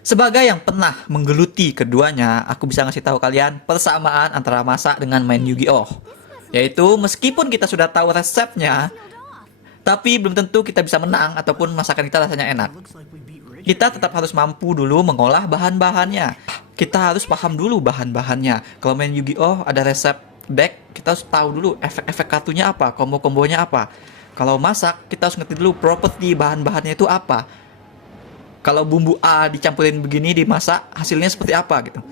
Sebagai yang pernah menggeluti keduanya, aku bisa ngasih tahu kalian persamaan antara masak dengan main Yu-Gi-Oh. Yaitu meskipun kita sudah tahu resepnya, tapi belum tentu kita bisa menang ataupun masakan kita rasanya enak. Kita tetap harus mampu dulu mengolah bahan-bahannya. Kita harus paham dulu bahan-bahannya. Kalau main Yu-Gi-Oh ada resep deck, kita harus tahu dulu efek-efek kartunya apa, combo-kombonya apa. Kalau masak, kita harus ngerti dulu properti bahan-bahannya itu apa. Kalau bumbu A dicampurin begini dimasak, hasilnya seperti apa gitu.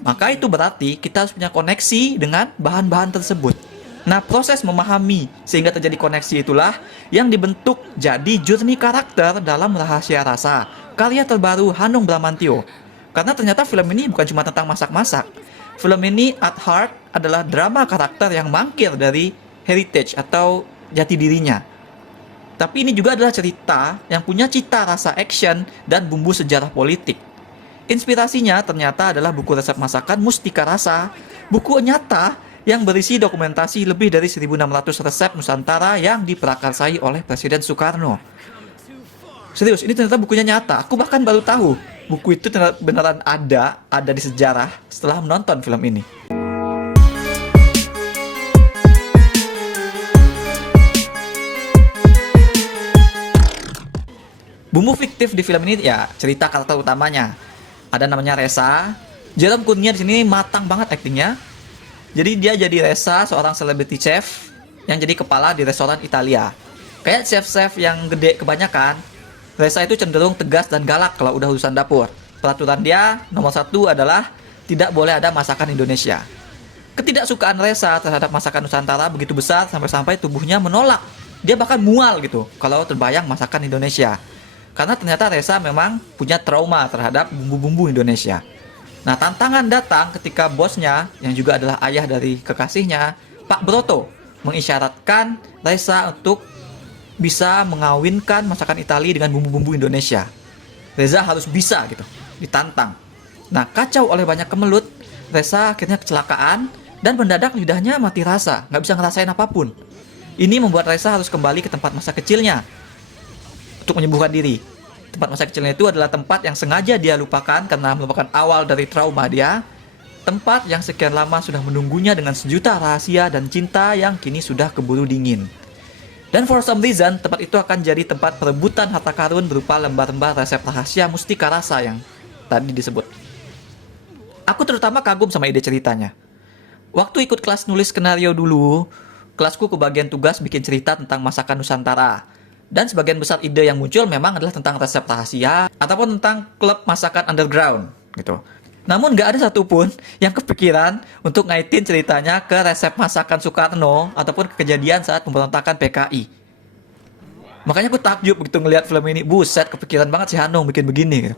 Maka itu berarti kita harus punya koneksi dengan bahan-bahan tersebut. Nah, proses memahami sehingga terjadi koneksi itulah yang dibentuk jadi journey karakter dalam Rahasia Rasa, karya terbaru Hanung Bramantyo. Karena ternyata film ini bukan cuma tentang masak-masak. Film ini at heart adalah drama karakter yang mangkir dari heritage atau jati dirinya. Tapi ini juga adalah cerita yang punya cita rasa action dan bumbu sejarah politik. Inspirasinya ternyata adalah buku resep masakan Mustika Rasa, buku nyata yang berisi dokumentasi lebih dari 1.600 resep Nusantara yang diprakarsai oleh Presiden Soekarno. Serius, ini ternyata bukunya nyata. Aku bahkan baru tahu buku itu ternyata beneran ada di sejarah setelah menonton film ini. Bumbu fiktif di film ini ya cerita karakter utamanya. Ada namanya Reza. Jerome Kurnia di sini matang banget aktingnya. Jadi dia jadi Reza, seorang celebrity chef yang jadi kepala di restoran Italia. Kayak chef-chef yang gede kebanyakan, Reza itu cenderung tegas dan galak kalau udah urusan dapur. Peraturan dia nomor satu adalah tidak boleh ada masakan Indonesia. Ketidaksukaan Reza terhadap masakan Nusantara begitu besar sampai-sampai tubuhnya menolak. Dia bahkan mual gitu kalau terbayang masakan Indonesia. Karena ternyata Reza memang punya trauma terhadap bumbu-bumbu Indonesia. Nah, tantangan datang ketika bosnya, yang juga adalah ayah dari kekasihnya, Pak Broto, mengisyaratkan Reza untuk bisa mengawinkan masakan Italia dengan bumbu-bumbu Indonesia. Reza harus bisa gitu, ditantang. Nah, kacau oleh banyak kemelut, Reza akhirnya kecelakaan dan mendadak lidahnya mati rasa, nggak bisa ngerasain apapun. Ini membuat Reza harus kembali ke tempat masa kecilnya untuk menyembuhkan diri. Tempat masa kecilnya itu adalah tempat yang sengaja dia lupakan karena merupakan awal dari trauma dia. Tempat yang sekian lama sudah menunggunya dengan sejuta rahasia dan cinta yang kini sudah keburu dingin. Dan for some reason, tempat itu akan jadi tempat perebutan harta karun berupa lembar-lembar resep rahasia Mustika Rasa yang tadi disebut. Aku terutama kagum sama ide ceritanya. Waktu ikut kelas nulis skenario dulu, kelasku kebagian tugas bikin cerita tentang masakan Nusantara. Dan sebagian besar ide yang muncul memang adalah tentang resep rahasia ataupun tentang klub masakan underground gitu. Namun nggak ada satupun yang kepikiran untuk ngaitin ceritanya ke resep masakan Soekarno ataupun ke kejadian saat pemberontakan PKI. Makanya aku takjub begitu ngelihat film ini. Buset, kepikiran banget si Hanung bikin begini gitu.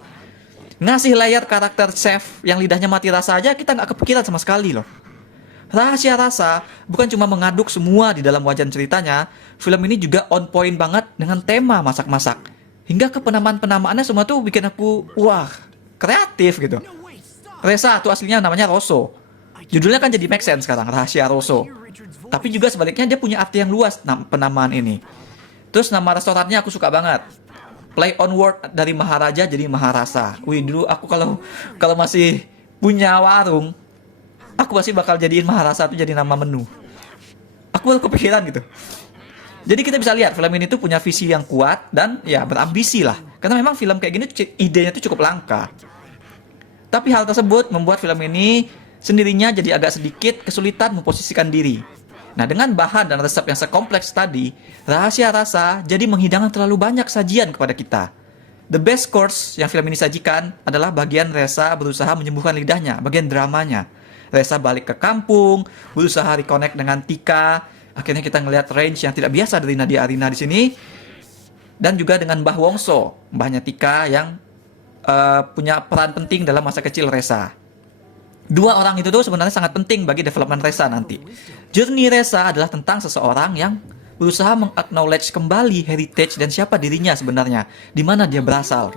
Ngasih layer karakter chef yang lidahnya mati rasa aja kita nggak kepikiran sama sekali loh. Rahasia Rasa bukan cuma mengaduk semua di dalam wajan ceritanya, film ini juga on point banget dengan tema masak-masak. Hingga ke penamaan-penamaannya semua tuh bikin aku, wah, kreatif gitu. Reza tuh aslinya namanya Rosso. Judulnya kan jadi make sense sekarang, Rahasia Rosso. Tapi juga sebaliknya dia punya arti yang luas penamaan ini. Terus nama restorannya aku suka banget. Play on word dari Maharaja jadi Maharasa. Wih, dulu aku kalau masih punya warung, aku pasti bakal jadiin Maharasa itu jadi nama menu. Aku baru kepikiran gitu. Jadi kita bisa lihat film ini tuh punya visi yang kuat dan ya berambisi lah. Karena memang film kayak gini idenya tuh cukup langka. Tapi hal tersebut membuat film ini sendirinya jadi agak sedikit kesulitan memposisikan diri. Nah, dengan bahan dan resep yang sekompleks tadi, Rahasia Rasa jadi menghidangkan terlalu banyak sajian kepada kita. The best course yang film ini sajikan adalah bagian Reza berusaha menyembuhkan lidahnya, bagian dramanya. Reza balik ke kampung, berusaha reconnect dengan Tika. Akhirnya kita ngelihat range yang tidak biasa dari Nadia Arina di sini. Dan juga dengan Mbah Wongso, mbahnya Tika yang punya peran penting dalam masa kecil Reza. Dua orang itu tuh sebenarnya sangat penting bagi development Reza nanti. Journey Reza adalah tentang seseorang yang berusaha meng-acknowledge kembali heritage dan siapa dirinya sebenarnya, di mana dia berasal.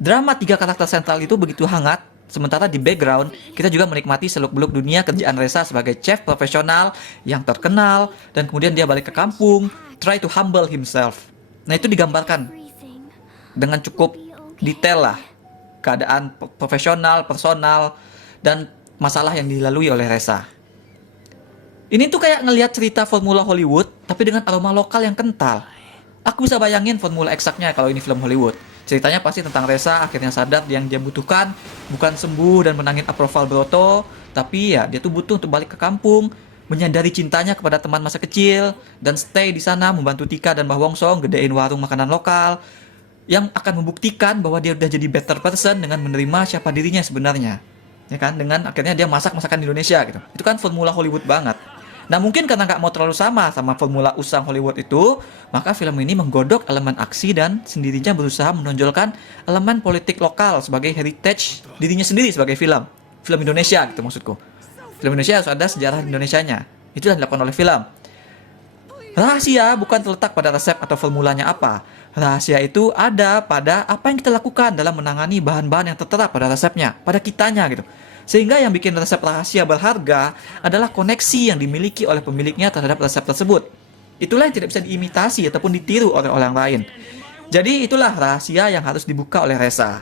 Drama tiga karakter sentral itu begitu hangat. Sementara di background, kita juga menikmati seluk-beluk dunia kerjaan Reza sebagai chef profesional yang terkenal, dan kemudian dia balik ke kampung, try to humble himself. Nah, itu digambarkan dengan cukup detail lah. keadaan profesional, personal, dan masalah yang dilalui oleh Reza. Ini tuh kayak ngelihat cerita formula Hollywood, tapi dengan aroma lokal yang kental. Aku bisa bayangin formula eksaknya kalau ini film Hollywood. Ceritanya pasti tentang Reza akhirnya sadar yang dia butuhkan bukan sembuh dan menangin approval Broto, tapi ya dia tuh butuh untuk balik ke kampung, menyadari cintanya kepada teman masa kecil, dan stay di sana membantu Tika dan Mbah Wongsong gedein warung makanan lokal, yang akan membuktikan bahwa dia udah jadi better person dengan menerima siapa dirinya sebenarnya. Ya kan, dengan akhirnya dia masak masakan Indonesia gitu. Itu kan formula Hollywood banget. Nah mungkin karena nggak mau terlalu sama formula usang Hollywood itu, maka film ini menggodok elemen aksi dan sendirinya berusaha menonjolkan elemen politik lokal sebagai heritage dirinya sendiri sebagai film Indonesia gitu maksudku. Film Indonesia harus ada sejarah Indonesianya. Itu yang dilakukan oleh film. Rahasia bukan terletak pada resep atau formulanya apa. Rahasia itu ada pada apa yang kita lakukan dalam menangani bahan-bahan yang tertera pada resepnya, pada kitanya gitu. Sehingga yang bikin resep rahasia berharga adalah koneksi yang dimiliki oleh pemiliknya terhadap resep tersebut. Itulah yang tidak bisa diimitasi ataupun ditiru oleh orang lain. Jadi itulah rahasia yang harus dibuka oleh Reza.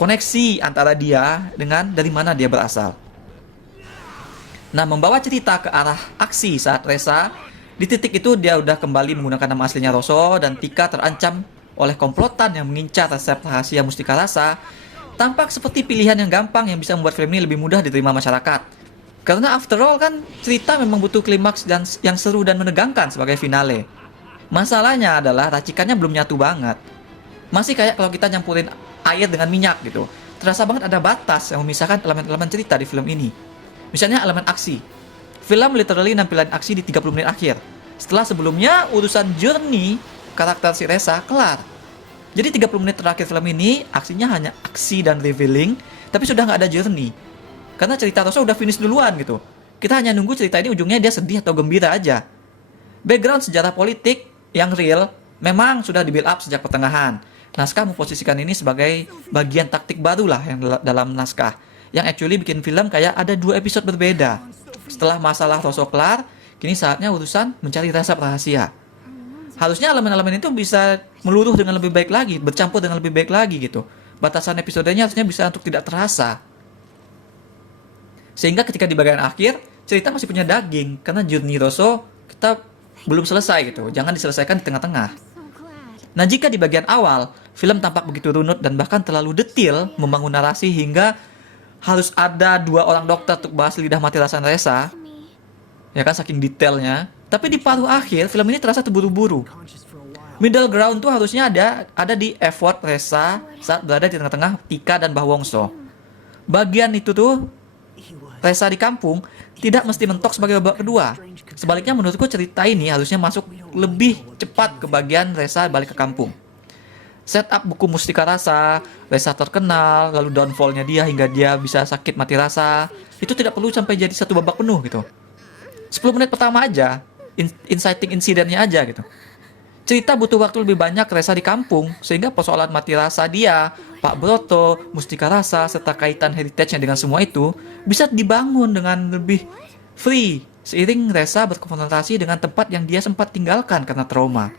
Koneksi antara dia dengan dari mana dia berasal. Nah, membawa cerita ke arah aksi saat Reza, di titik itu dia udah kembali menggunakan nama aslinya Roso dan Tika terancam oleh komplotan yang mengincar resep rahasia Mustika Rasa. Tampak seperti pilihan yang gampang yang bisa membuat film ini lebih mudah diterima masyarakat. Karena after all kan cerita memang butuh klimaks dan yang seru dan menegangkan sebagai finale. Masalahnya adalah racikannya belum nyatu banget. Masih kayak kalau kita nyampurin air dengan minyak gitu. Terasa banget ada batas yang memisahkan elemen-elemen cerita di film ini. Misalnya elemen aksi. Film literally nampilan aksi di 30 menit akhir. Setelah sebelumnya urusan journey karakter si Reza kelar. Jadi 30 menit terakhir film ini aksinya hanya aksi dan revealing, tapi sudah nggak ada journey. Karena cerita Roso udah finish duluan gitu. Kita hanya nunggu cerita ini ujungnya dia sedih atau gembira aja. Background sejarah politik yang real memang sudah di build up sejak pertengahan. Naskah memposisikan ini sebagai bagian taktik baru lah yang dalam naskah. Yang actually bikin film kayak ada 2 episode berbeda. Setelah masalah Roso kelar, kini saatnya urusan mencari resep rahasia. Harusnya elemen-elemen itu bisa meluruh dengan lebih baik lagi, bercampur dengan lebih baik lagi gitu. Batasan episodenya harusnya bisa untuk tidak terasa. Sehingga ketika di bagian akhir, cerita masih punya daging, karena journey Roso kita belum selesai gitu. Jangan diselesaikan di tengah-tengah. Nah, jika di bagian awal, film tampak begitu runut dan bahkan terlalu detail membangun narasi hingga harus ada 2 orang dokter untuk bahas lidah mati rasan Reza, ya kan saking detailnya. Tapi di paruh akhir, film ini terasa terburu-buru. Middle ground tuh harusnya ada di effort Reza saat berada di tengah-tengah Tika dan Mbah Wongso. Bagian itu tuh, Reza di kampung, tidak mesti mentok sebagai babak kedua. Sebaliknya menurutku cerita ini harusnya masuk lebih cepat ke bagian Reza balik ke kampung. Setup buku Mustika Rasa, Reza terkenal, lalu downfall-nya dia hingga dia bisa sakit mati rasa, itu tidak perlu sampai jadi satu babak penuh gitu. 10 menit pertama aja, inciting incident-nya aja gitu. Cerita butuh waktu lebih banyak Reza di kampung, sehingga persoalan mati rasa dia, Pak Broto, Mustika Rasa, serta kaitan heritage-nya dengan semua itu, bisa dibangun dengan lebih free, seiring Reza berkonfrontasi dengan tempat yang dia sempat tinggalkan karena trauma.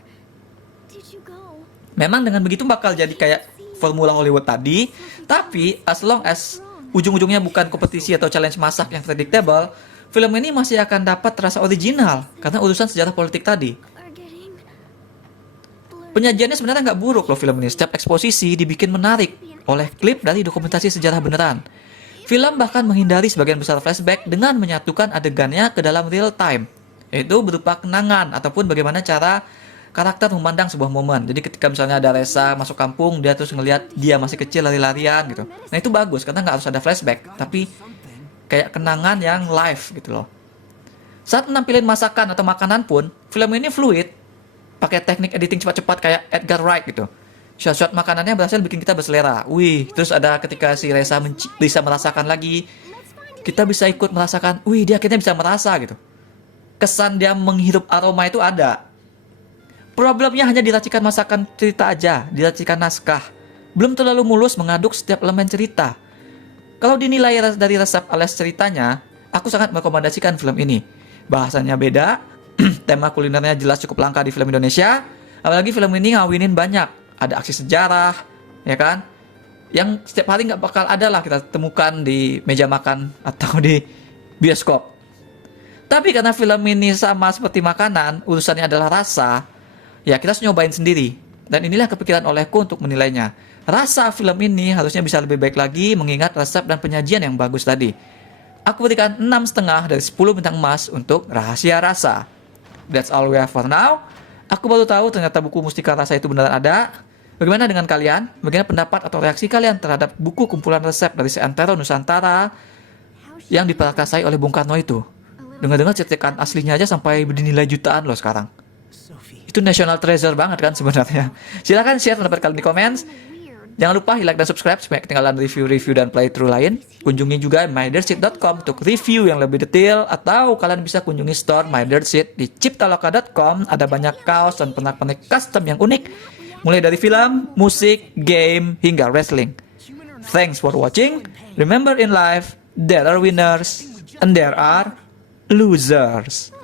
Memang dengan begitu bakal jadi kayak formula Hollywood tadi, tapi as long as ujung-ujungnya bukan kompetisi atau challenge masak yang predictable, film ini masih akan dapat terasa original karena urusan sejarah politik tadi. Penyajiannya sebenarnya nggak buruk loh film ini. Setiap eksposisi dibikin menarik oleh klip dari dokumentasi sejarah beneran. Film bahkan menghindari sebagian besar flashback dengan menyatukan adegannya ke dalam real time, yaitu berupa kenangan ataupun bagaimana cara karakter memandang sebuah momen. Jadi ketika misalnya ada Reza masuk kampung, dia terus ngelihat dia masih kecil lari-larian gitu. Nah itu bagus karena nggak harus ada flashback, tapi kayak kenangan yang live gitu loh. Saat menampilkan masakan atau makanan pun, film ini fluid, pakai teknik editing cepat-cepat kayak Edgar Wright gitu. Shot-shot makanannya berhasil bikin kita berselera. Wih, terus ada ketika si Reza bisa merasakan lagi, kita bisa ikut merasakan, wih dia akhirnya bisa merasa gitu. Kesan dia menghirup aroma itu ada. Problemnya hanya diracikan masakan cerita aja, diracikan naskah. Belum terlalu mulus mengaduk setiap elemen cerita. Kalau dinilai dari resep alias ceritanya, aku sangat merekomendasikan film ini. Bahasanya beda, tema kulinernya jelas cukup langka di film Indonesia. Apalagi film ini ngawinin banyak. Ada aksi sejarah, ya kan? yang setiap hari nggak bakal ada lah kita temukan di meja makan atau di bioskop. Tapi karena film ini sama seperti makanan, urusannya adalah rasa, ya kita harus nyobain sendiri. Dan inilah kepikiran olehku untuk menilainya. Rasa film ini harusnya bisa lebih baik lagi mengingat resep dan penyajian yang bagus tadi. Aku berikan 6,5 dari 10 bintang emas untuk Rahasia Rasa. That's all we have for now. Aku baru tahu ternyata buku Mustika Rasa itu beneran ada. Bagaimana dengan kalian? Bagaimana pendapat atau reaksi kalian terhadap buku kumpulan resep dari Seantero Nusantara yang diprakarsai oleh Bung Karno itu? Dengar-dengar cetakan aslinya aja sampai bernilai jutaan loh sekarang. Itu national treasure banget kan sebenarnya. Silahkan share pendapat kalian di komen. Jangan lupa like dan subscribe supaya ketinggalan review-review dan playthrough lain. Kunjungi juga mydirtshit.com untuk review yang lebih detail. Atau kalian bisa kunjungi store mydirtshit di ciptaloka.com. Ada banyak kaos dan pernak-pernik custom yang unik. Mulai dari film, musik, game, hingga wrestling. Thanks for watching. Remember in life, there are winners and there are losers.